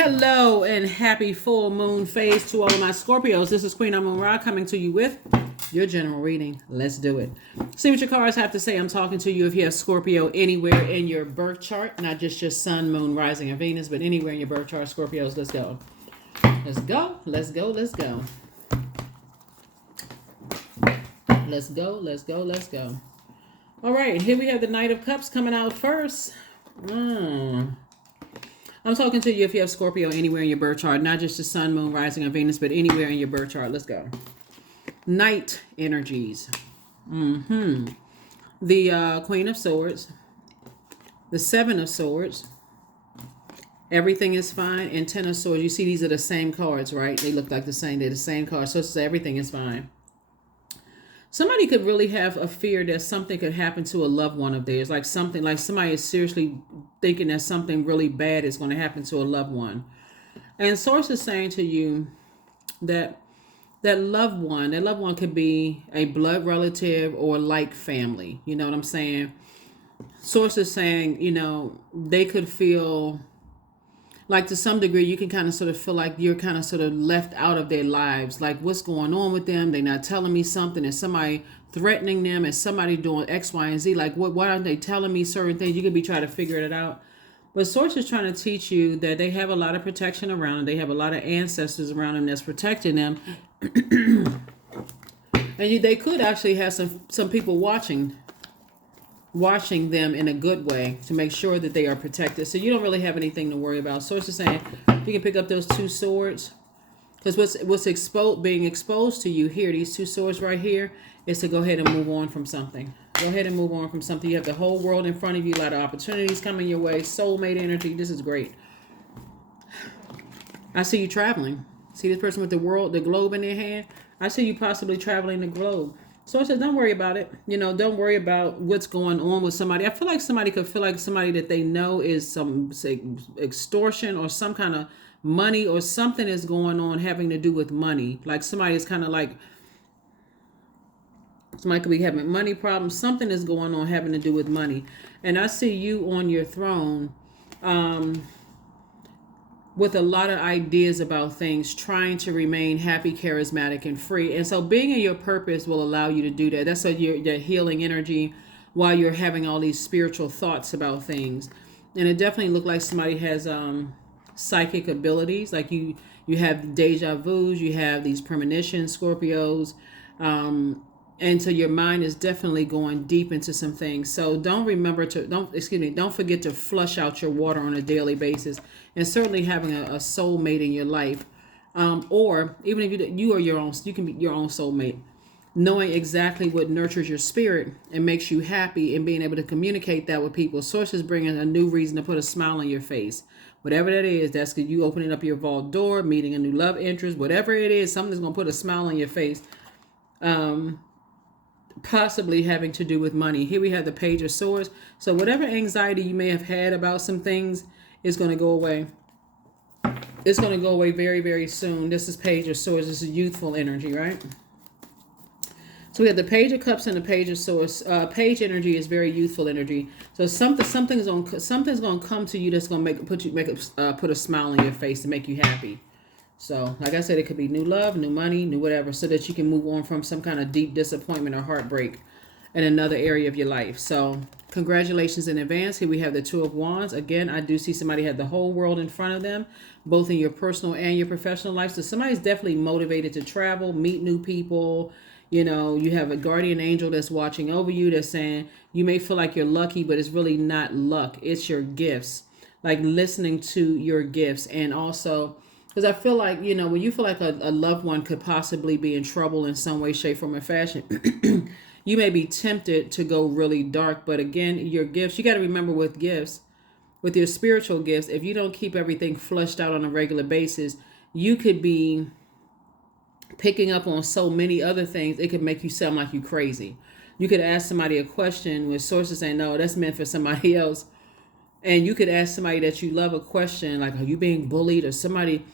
Hello and happy full moon phase to all of my Scorpios. This is Queen Amun Ra coming to you with your general reading. Let's do it. See what your cards have to say. I'm talking to you if you have Scorpio anywhere in your birth chart, not just your sun, moon, rising, or Venus, but anywhere in your birth chart, Scorpios. Let's go. Let's go. Let's go. Let's go. Let's go. Let's go. Let's go. All right. Here we have the Knight of Cups coming out first. I'm talking to you if you have Scorpio anywhere in your birth chart, not just the sun, moon, rising, or Venus, but anywhere in your birth chart. Let's go. Night energies. The Queen of Swords. The Seven of Swords. Everything is fine. And Ten of Swords. You see these are the same cards, right? They look like the same. They're the same cards. So it's everything is fine. Somebody could really have a fear that something could happen to a loved one of theirs. Like somebody is seriously thinking that something really bad is going to happen to a loved one. And Source is saying to you that that loved one could be a blood relative or like family. You know what I'm saying? Source is saying, they could feel like to some degree, you can kind of sort of feel like you're kind of sort of left out of their lives. Like what's going on with them? They're not telling me something. Is somebody threatening them? Is somebody doing X, Y, and Z? Like why aren't they telling me certain things? You could be trying to figure it out. But Source is trying to teach you that they have a lot of protection around them. They have a lot of ancestors around them that's protecting them. And they could actually have some people watching them in a good way to make sure that they are protected. So you don't really have anything to worry about. Source is saying you can pick up those two swords, because what's being exposed to you here, these two swords right here, is to go ahead and move on from something. Go ahead and move on from something. You have the whole world in front of you, a lot of opportunities coming your way, soulmate energy. This is great. I see you traveling. See this person with the globe in their hand? I see you possibly traveling the globe. So I said, don't worry about it. Don't worry about what's going on with somebody. I feel like somebody could feel like somebody that they know is some, say, extortion or some kind of money or something is going on having to do with money. Like somebody is kind of like, somebody could be having money problems. Something is going on having to do with money. And I see you on your throne, with a lot of ideas about things, trying to remain happy, charismatic, and free. And so being in your purpose will allow you to do that. That's your healing energy while you're having all these spiritual thoughts about things. And it definitely looked like somebody has psychic abilities. Like you have deja vus, you have these premonitions, Scorpios. And so your mind is definitely going deep into some things. So don't forget to flush out your water on a daily basis. And certainly having a soulmate in your life. Or even if you are your own, you can be your own soulmate. Knowing exactly what nurtures your spirit and makes you happy and being able to communicate that with people. Sources bringing a new reason to put a smile on your face. Whatever that is, that's because you opening up your vault door, meeting a new love interest, whatever it is, something's going to put a smile on your face. Possibly having to do with money. Here we have the Page of Swords. So whatever anxiety you may have had about some things is going to go away. It's going to go away very, very soon. This is Page of Swords. This is youthful energy, right? So we have the Page of Cups and the Page of Swords. Page energy is very youthful energy. So something's going to come to you that's going to put a smile on your face to make you happy. So, like I said, it could be new love, new money, new whatever, so that you can move on from some kind of deep disappointment or heartbreak in another area of your life. So, congratulations in advance. Here we have the Two of Wands. Again, I do see somebody had the whole world in front of them, both in your personal and your professional life. So, somebody's definitely motivated to travel, meet new people. You have a guardian angel that's watching over you that's saying you may feel like you're lucky, but it's really not luck. It's your gifts, like listening to your gifts. And also, because I feel like, when you feel like a loved one could possibly be in trouble in some way, shape, form, or fashion, you may be tempted to go really dark. But again, your gifts, you got to remember with gifts, with your spiritual gifts, if you don't keep everything flushed out on a regular basis, you could be picking up on so many other things. It could make you sound like you crazy. You could ask somebody a question with sources saying, no, that's meant for somebody else. And you could ask somebody that you love a question like, are you being bullied, or somebody,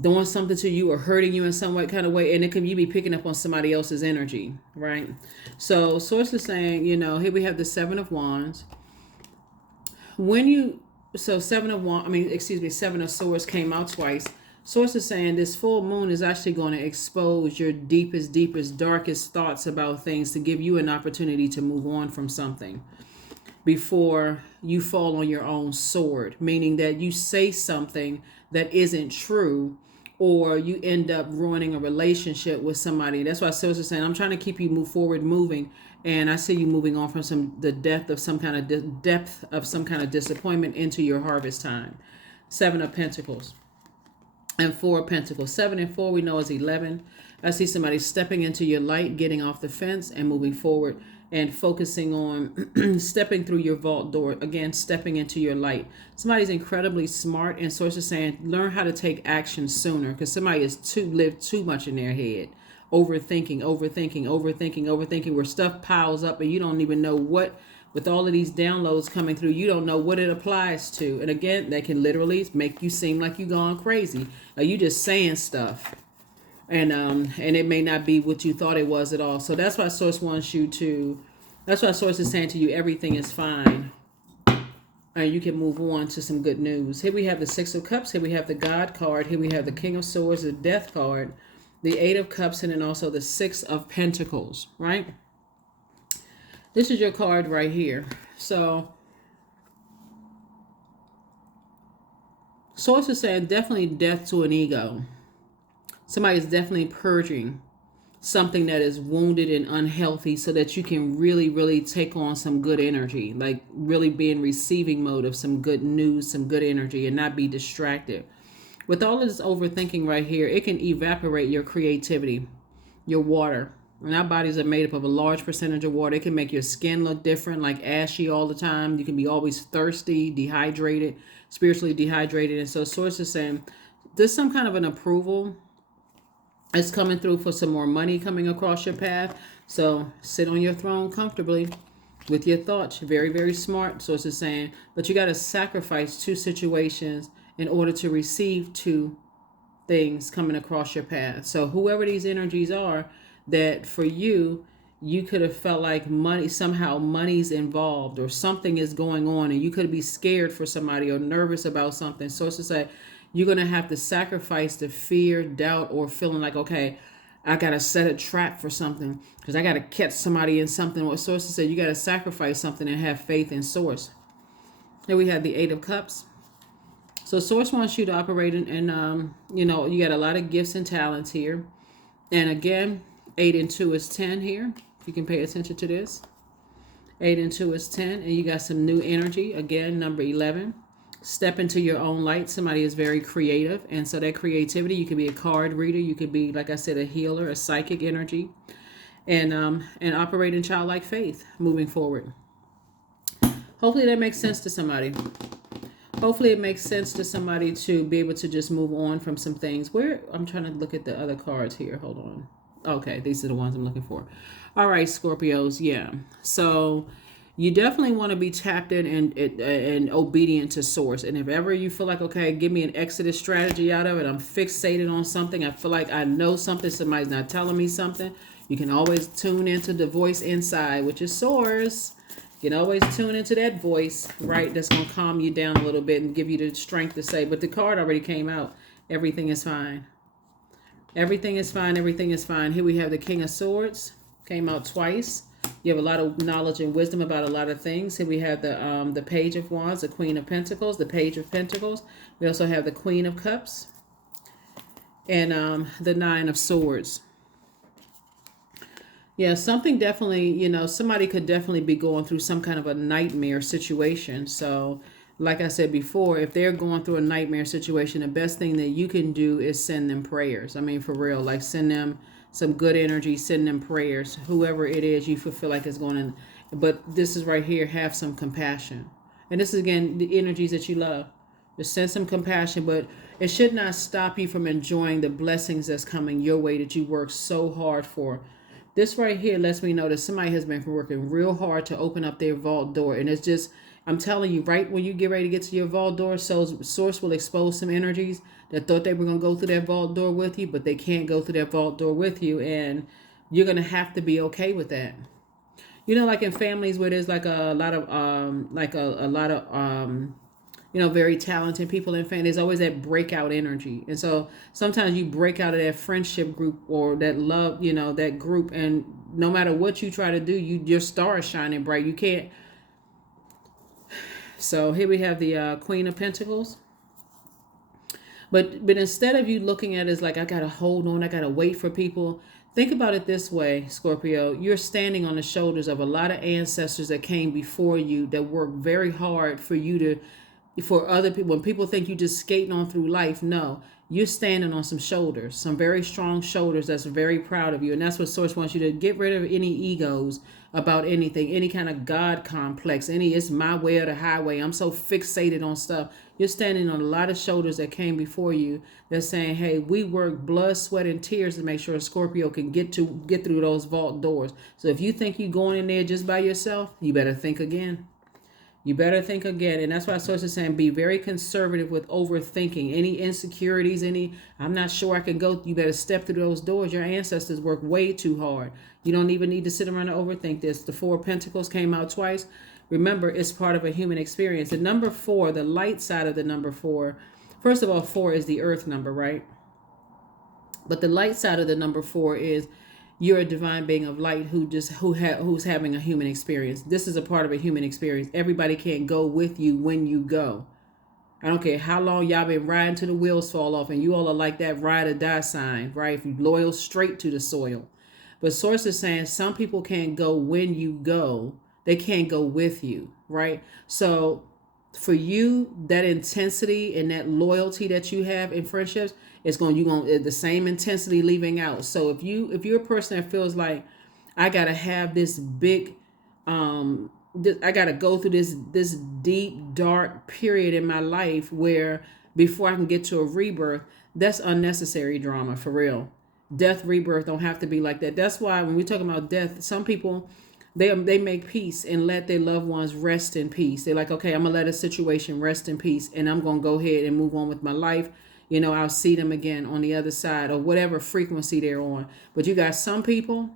doing something to you or hurting you in some way, kind of way. And you be picking up on somebody else's energy, right? So Source is saying, here we have the Seven of Wands. When you So Seven of Swords came out twice. Source is saying this full moon is actually going to expose your deepest, darkest thoughts about things to give you an opportunity to move on from something before you fall on your own sword, meaning that you say something that isn't true, or you end up ruining a relationship with somebody. That's why Source is saying, I'm trying to keep you move forward, moving, and I see you moving on from the depth of some kind of disappointment into your harvest time. Seven of Pentacles and Four of Pentacles. 7 and 4 we know is 11. I see somebody stepping into your light, getting off the fence and moving forward and focusing on stepping through your vault door. Again, stepping into your light. Somebody's incredibly smart, and Source is saying learn how to take action sooner, because somebody is lived too much in their head. Overthinking, where stuff piles up and you don't even know what, with all of these downloads coming through, you don't know what it applies to. And again, that can literally make you seem like you gone crazy. Like you just saying stuff. And it may not be what you thought it was at all. So that's why Source wants you to, that's why Source is saying to you, everything is fine. And you can move on to some good news. Here we have the Six of Cups. Here we have the God card. Here we have the King of Swords, the Death card, the Eight of Cups, and then also the Six of Pentacles, right? This is your card right here. So Source is saying definitely death to an ego. Somebody is definitely purging something that is wounded and unhealthy so that you can really take on some good energy, like really be in receiving mode of some good news, some good energy, and not be distracted. With all of this overthinking right here, it can evaporate your creativity, your water. And our bodies are made up of a large percentage of water. It can make your skin look different, like ashy all the time. You can be always thirsty, dehydrated, spiritually dehydrated. And so Source is saying there's some kind of an approval. It's coming through for some more money coming across your path. So sit on your throne comfortably with your thoughts. Very smart, Source is saying. But you got to sacrifice two situations in order to receive two things coming across your path. So whoever these energies are, that for you, you could have felt like somehow money's involved or something is going on, and you could be scared for somebody or nervous about something. Source is saying, you're going to have to sacrifice the fear, doubt, or feeling like, okay, I got to set a trap for something because I got to catch somebody in something. What Source said, you got to sacrifice something and have faith in Source. Here we have the Eight of Cups. So Source wants you to operate in you got a lot of gifts and talents here. And again, 8 and 2 is 10 here. You can pay attention to this. 8 and 2 is 10. And you got some new energy. Again, number 11. Step into your own light. Somebody is very creative, and so that creativity, you could be a card reader, you could be, like I said, a healer, a psychic energy, and operate in childlike faith moving forward. Hopefully that makes sense to somebody. Hopefully it makes sense to somebody to be able to just move on from some things. I'm trying to look at the other cards here. Hold on. Okay, these are the ones I'm looking for. All right, Scorpios. Yeah. So you definitely want to be tapped in and obedient to Source. And if ever you feel like, okay, give me an exodus strategy out of it, I'm fixated on something, I feel like I know something, somebody's not telling me something, you can always tune into the voice inside, which is Source. You can always tune into that voice, right? That's going to calm you down a little bit and give you the strength to say, but the card already came out. Everything is fine. Everything is fine. Everything is fine. Here we have the King of Swords. Came out twice. You have a lot of knowledge and wisdom about a lot of things. Here we have the Page of Wands, the Queen of Pentacles, the Page of Pentacles. We also have the Queen of Cups and the Nine of Swords. Yeah, something definitely, somebody could definitely be going through some kind of a nightmare situation. So like I said before, if they're going through a nightmare situation, the best thing that you can do is send them prayers. I mean, for real, like send them some good energy, send them prayers, whoever it is you feel like is going in. But this is right here, have some compassion. And this is, again, the energies that you love. Just send some compassion, but it should not stop you from enjoying the blessings that's coming your way that you work so hard for. This right here lets me know that somebody has been working real hard to open up their vault door. And it's just, I'm telling you, right when you get ready to get to your vault door, so Source will expose some energies that thought they were going to go through that vault door with you, but they can't go through that vault door with you. And you're going to have to be okay with that. Like in families where there's like a lot of very talented people in family. There's always that breakout energy. And so sometimes you break out of that friendship group or that love, that group. And no matter what you try to do, your star is shining bright. You can't. So here we have the Queen of Pentacles. But instead of you looking at it as like, I got to hold on, I got to wait for people. Think about it this way, Scorpio. You're standing on the shoulders of a lot of ancestors that came before you that worked very hard for other people. When people think you just skating on through life, no, you're standing on some shoulders, some very strong shoulders that's very proud of you. And that's what Source wants you to get rid of any egos about anything, any kind of God complex, it's my way or the highway. I'm so fixated on stuff. You're standing on a lot of shoulders that came before you that's saying, hey, we work blood, sweat, and tears to make sure a Scorpio can get through those vault doors. So if you think you're going in there just by yourself, you better think again. You better think again. And that's why Source is saying be very conservative with overthinking. Any insecurities, I'm not sure I can go. You better step through those doors. Your ancestors work way too hard. You don't even need to sit around and overthink this. The Four of Pentacles came out twice. Remember, it's part of a human experience. The number 4, the light side of the number 4. First of all, 4 is the earth number, right? But the light side of the number 4 is you're a divine being of light who's having a human experience. This is a part of a human experience. Everybody can't go with you when you go. I don't care how long y'all been riding till the wheels fall off, and you all are like that ride or die sign, right? If you loyal straight to the soil. But Source is saying some people can't go when you go. They can't go with you, right? So for you, that intensity and that loyalty that you have in friendships, you're going the same intensity leaving out. So if you're a person that feels like I gotta have this big, I gotta go through this deep dark period in my life where before I can get to a rebirth, that's unnecessary drama for real. Death, rebirth don't have to be like that. That's why when we talk about death, some people they make peace and let their loved ones rest in peace. They're like, okay, I'm gonna let a situation rest in peace, and I'm gonna go ahead and move on with my life. I'll see them again on the other side or whatever frequency they're on. But you got some people,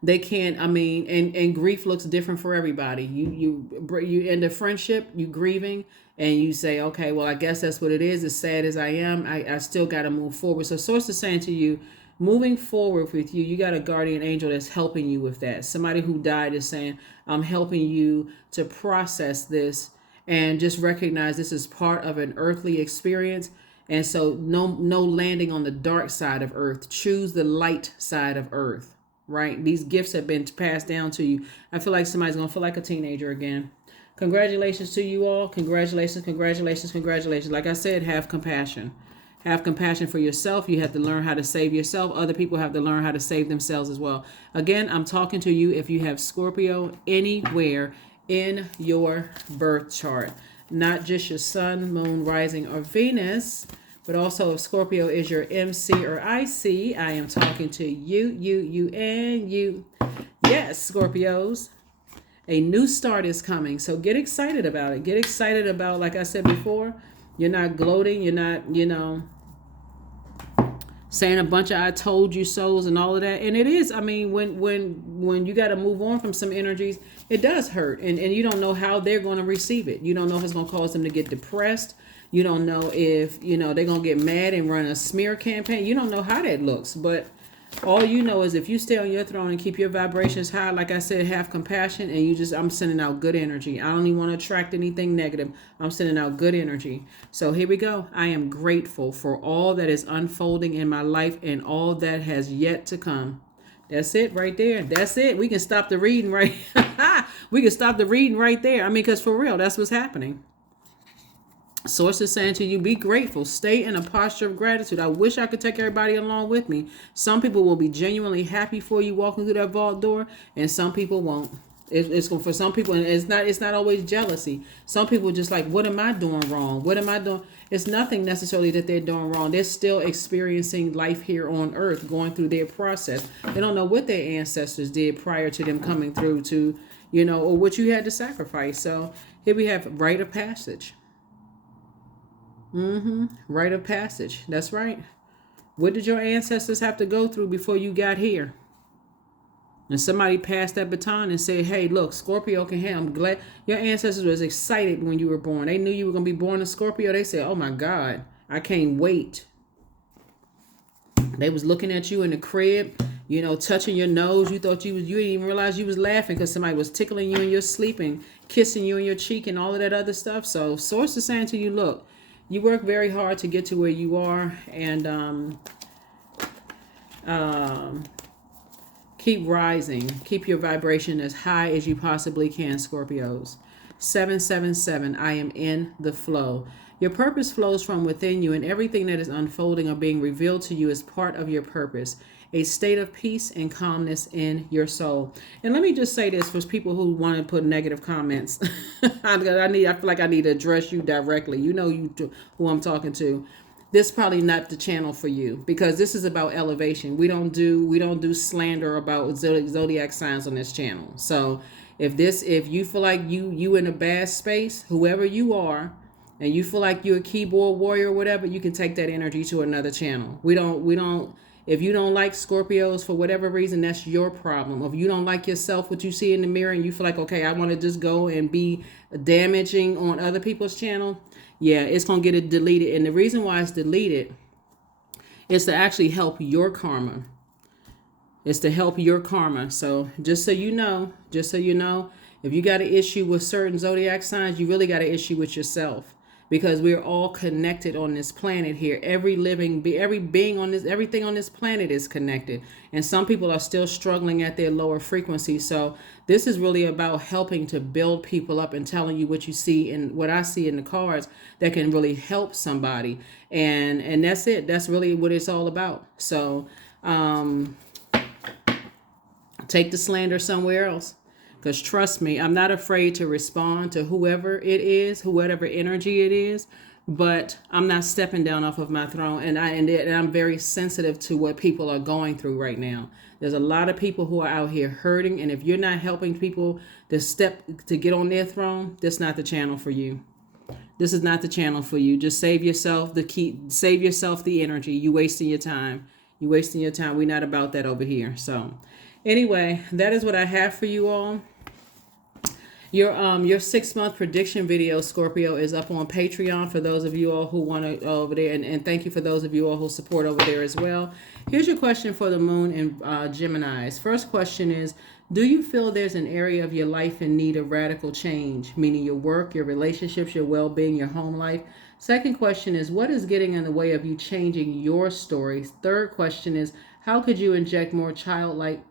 they can't, and grief looks different for everybody. You end a friendship, you grieving, and you say, okay, well, I guess that's what it is. As sad as I am, I still got to move forward. So Source is saying to you, moving forward with you, you got a guardian angel that's helping you with that. Somebody who died is saying, I'm helping you to process this and just recognize this is part of an earthly experience. And so no landing on the dark side of earth. Choose the light side of earth, right? These gifts have been passed down to you. I feel like somebody's going to feel like a teenager again. Congratulations to you all. Congratulations, congratulations, congratulations. Like I said, have compassion. Have compassion for yourself. You have to learn how to save yourself. Other people have to learn how to save themselves as well. Again, I'm talking to you if you have Scorpio anywhere in your birth chart. Not just your sun, moon, rising, or Venus, but also if Scorpio is your MC or IC, I am talking to you, and you. Yes, Scorpios. A new start is coming. So get excited about it. Get excited about, like I said before, you're not gloating. You're not, saying a bunch of I told you so's and all of that. And it is, when you got to move on from some energies, it does hurt. And you don't know how they're going to receive it. You don't know if it's going to cause them to get depressed. You don't know if, they're going to get mad and run a smear campaign. You don't know how that looks. But all you know is if you stay on your throne and keep your vibrations high, like I said, have compassion, and I'm sending out good energy. I don't even want to attract anything negative. I'm sending out good energy. So here we go. I am grateful for all that is unfolding in my life and all that has yet to come. That's it right there. That's it. We can stop the reading right. We can stop the reading right there. Because for real, that's what's happening. Source is saying to you, be grateful. Stay in a posture of gratitude. I wish I could take everybody along with me. Some people will be genuinely happy for you walking through that vault door, and some people won't. It's for some people, and it's not always jealousy. Some people are just like, what am I doing wrong? What am I doing? It's nothing necessarily that they're doing wrong. They're still experiencing life here on earth, going through their process. They don't know what their ancestors did prior to them coming through to, or what you had to sacrifice. So here we have rite of passage. Rite of passage. That's right. What did your ancestors have to go through before you got here? And somebody passed that baton and said, hey, look, Scorpio can handle. I'm glad your ancestors was excited when you were born. They knew you were going to be born a Scorpio. They said, oh my God, I can't wait. They was looking at you in the crib, touching your nose. You thought you didn't even realize you was laughing because somebody was tickling you in your sleep and kissing you in your cheek and all of that other stuff. So Source is saying to you, look, you work very hard to get to where you are, and keep rising. Keep your vibration as high as you possibly can, Scorpios. 777, I am in the flow. Your purpose flows from within you, and everything that is unfolding or being revealed to you is part of your purpose. A state of peace and calmness in your soul. And let me just say this for people who want to put negative comments. I feel like I need to address you directly. You know who I'm talking to. This is probably not the channel for you, because this is about elevation. We don't do slander about zodiac signs on this channel. So if you feel like you in a bad space, whoever you are, and you feel like you're a keyboard warrior or whatever, you can take that energy to another channel. We don't if you don't like Scorpios for whatever reason, that's your problem. If you don't like yourself, what you see in the mirror, and you feel like, okay, I want to just go and be damaging on other people's channel, yeah, it's going to get it deleted. And the reason why it's deleted is to actually help your karma. It's to help your karma. So just so you know, if you got an issue with certain zodiac signs, you really got an issue with yourself, because we're all connected on this planet here. Every being on this, everything on this planet is connected. And some people are still struggling at their lower frequency. So this is really about helping to build people up and telling you what you see and what I see in the cards that can really help somebody. And that's it. That's really what it's all about. So take the slander somewhere else. Because trust me, I'm not afraid to respond to whoever it is, whatever energy it is, but I'm not stepping down off of my throne. And I'm very sensitive to what people are going through right now. There's a lot of people who are out here hurting. And if you're not helping people to get on their throne, that's not the channel for you. This is not the channel for you. Just save yourself the energy. You wasting your time. We're not about that over here. So anyway, that is what I have for you all. Your 6-month prediction video, Scorpio, is up on Patreon for those of you all who want to over there, and thank you for those of you all who support over there as well. Here's your question for the moon and Geminis. First question is, do you feel there's an area of your life in need of radical change, meaning your work, your relationships, your well-being, your home life? Second question is, what is getting in the way of you changing your story? Third question is, how could you inject more childlike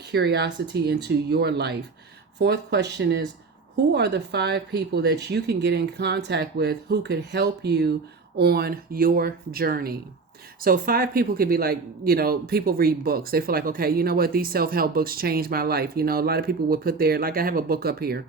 curiosity into your life? Fourth question is, who are the 5 people that you can get in contact with who could help you on your journey? So 5 people could be like, people read books. They feel like, okay, you know what? These self-help books changed my life. A lot of people would put like I have a book up here,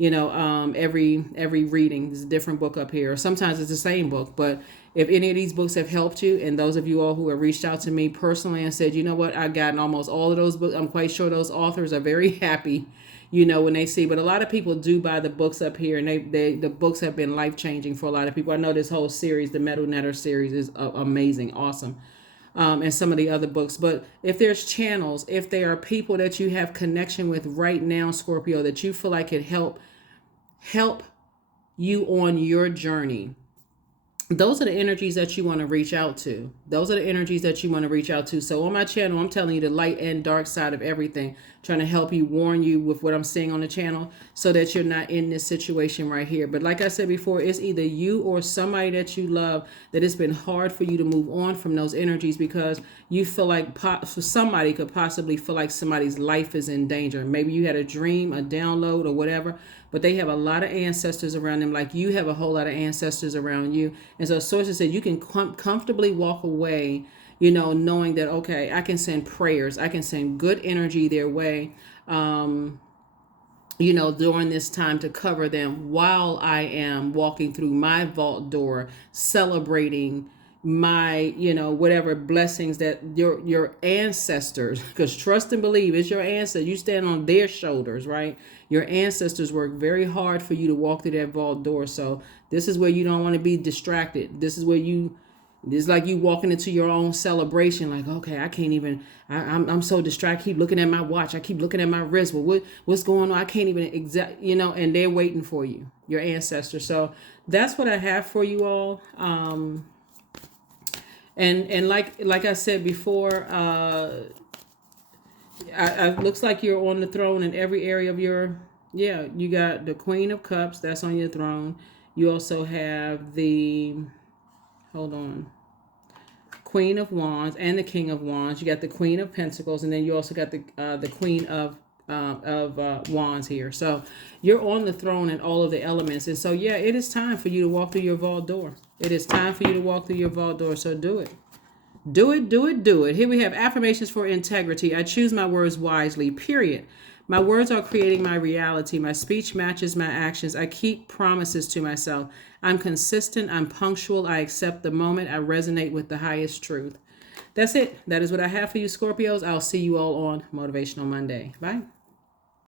every reading is a different book up here. Or sometimes it's the same book. But if any of these books have helped you, and those of you all who have reached out to me personally and said, you know what, I've gotten almost all of those books, I'm quite sure those authors are very happy, when they see. But a lot of people do buy the books up here, and the books have been life-changing for a lot of people. I know this whole series, the METU series, is amazing, awesome. And some of the other books. But if there's channels, if there are people that you have connection with right now, Scorpio, that you feel like could help you on your journey, those are the energies that you want to reach out to. So on my channel, I'm telling you the light and dark side of everything, trying to help you, warn you with what I'm saying on the channel so that you're not in this situation right here. But like I said before, it's either you or somebody that you love that it's been hard for you to move on from those energies, because you feel like somebody could possibly feel like somebody's life is in danger. Maybe you had a dream, a download, or whatever, but they have a lot of ancestors around them, like you have a whole lot of ancestors around you. And so sources said you can comfortably walk away, knowing that, okay, I can send prayers, I can send good energy their way, during this time to cover them while I am walking through my vault door, celebrating my, whatever blessings that your ancestors, because trust and believe, it's your ancestors. You stand on their shoulders, right? Your ancestors work very hard for you to walk through that vault door. So this is where you don't want to be distracted. This is where you It's like you walking into your own celebration. Like, okay, I can't even. I'm so distracted. I keep looking at my watch. I keep looking at my wrist. Well, what's going on? I can't even exact. And they're waiting for you, your ancestors. So that's what I have for you all. And like I said before, I looks like you're on the throne in every area of your. Yeah, you got the Queen of Cups. That's on your throne. You also have the. Hold on. Queen of Wands and the King of Wands. You got the Queen of Pentacles, and then you also got the Queen of Wands here. So you're on the throne in all of the elements, and so yeah, it is time for you to walk through your vault door. It is time for you to walk through your vault door. So do it. Do it, do it, do it. Here we have affirmations for integrity. I choose my words wisely, period. My words are creating my reality. My speech matches my actions. I keep promises to myself. I'm consistent. I'm punctual. I accept the moment. I resonate with the highest truth. That's it. That is what I have for you, Scorpios. I'll see you all on Motivational Monday. Bye.